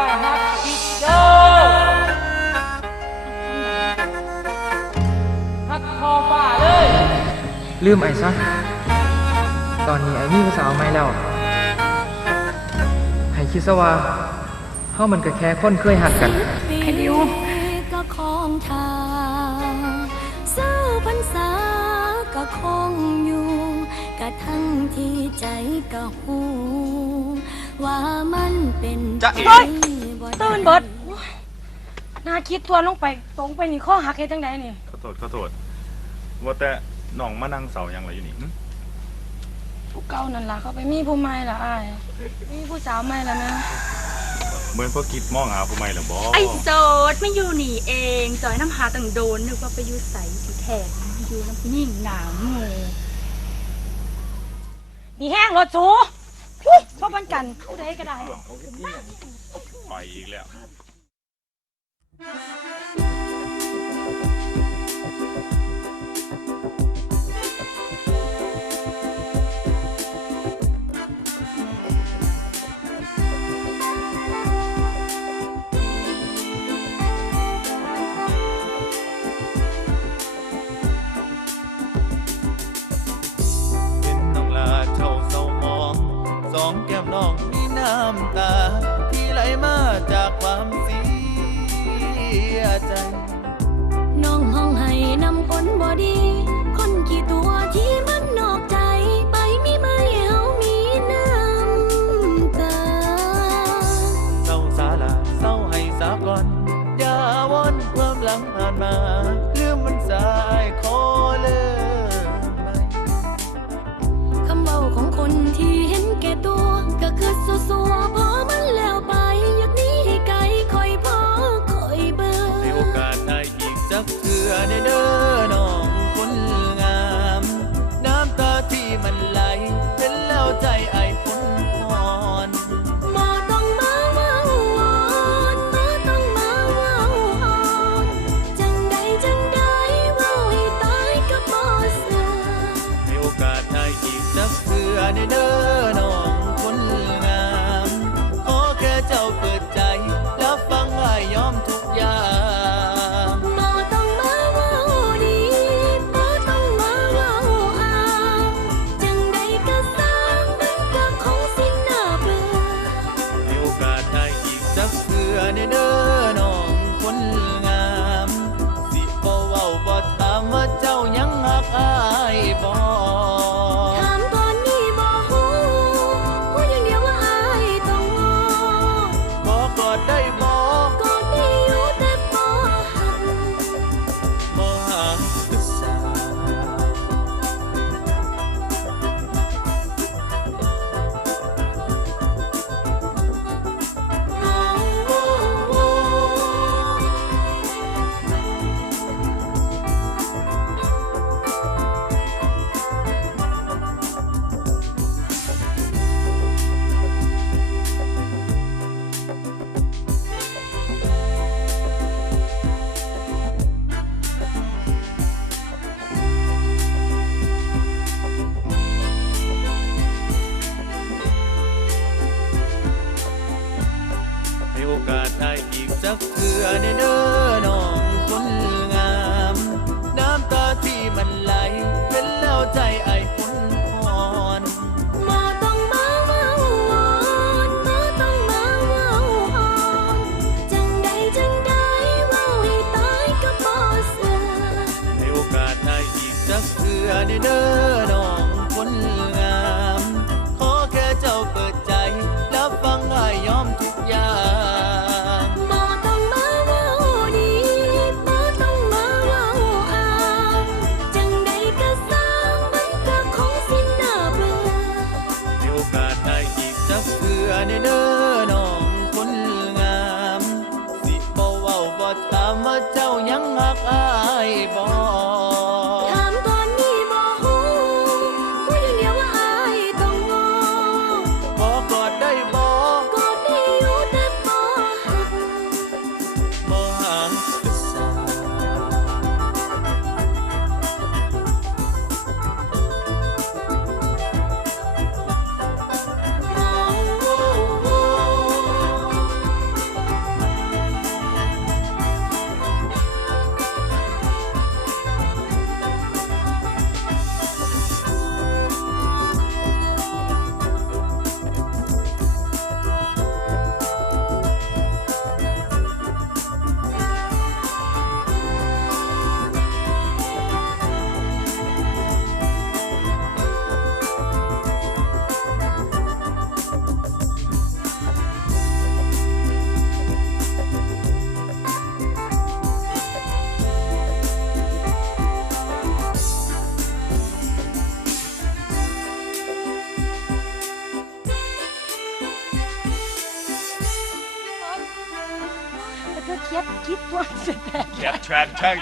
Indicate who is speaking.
Speaker 1: าหักอีกเด้อฮักคอฟ้าเลย
Speaker 2: ลืมไอ้ซะ ตอนนี้ไอ้มีผู้สาวใหม่แล้ว ให้คิดซะว่าเฮามันก็แค่คนเคยหักกัน
Speaker 3: ไอ้ดิวก็คองทาเศร้าพรรษาก็คงอยู่กระทั่งที่ใจก็หูว่ามันเป็น
Speaker 4: จ๊ะเอ๋
Speaker 3: ไปบ่
Speaker 5: ตื่นเบิดโอ้ยน่าคิดทวนลงไปตรงไปนี่ข้อหักเฮ็ดจังไดนี่
Speaker 4: ขอโทษขอโทษว่าแต่น้องมานั่งเสายังไรอยู่นี่หึ
Speaker 5: ผู้เก่านั่นล่ะเขาไปมีผู้ใหม่ละอ้ายมีผู้สาวใหม่ละนะ
Speaker 4: เหมือนพวกคิดมองหาผู้ใหม่หรือบ่
Speaker 6: ไอ้โสดไม่อยู่หนีเอง จอยน้ำหาต่างโดนนึกว่าไปอยู่ใสสีแขกอยู่น้ำยิ่งหนาวโง่
Speaker 5: นี่แห้งรถสู อุ๊ยชอบบันกันผู้ใดก็ได้
Speaker 4: ไปอีกแล้ว
Speaker 7: ค
Speaker 3: นบ่ดี bye bye ก็ตามมา
Speaker 7: เจ้ายังหั
Speaker 3: กอา
Speaker 8: แทรกแทรก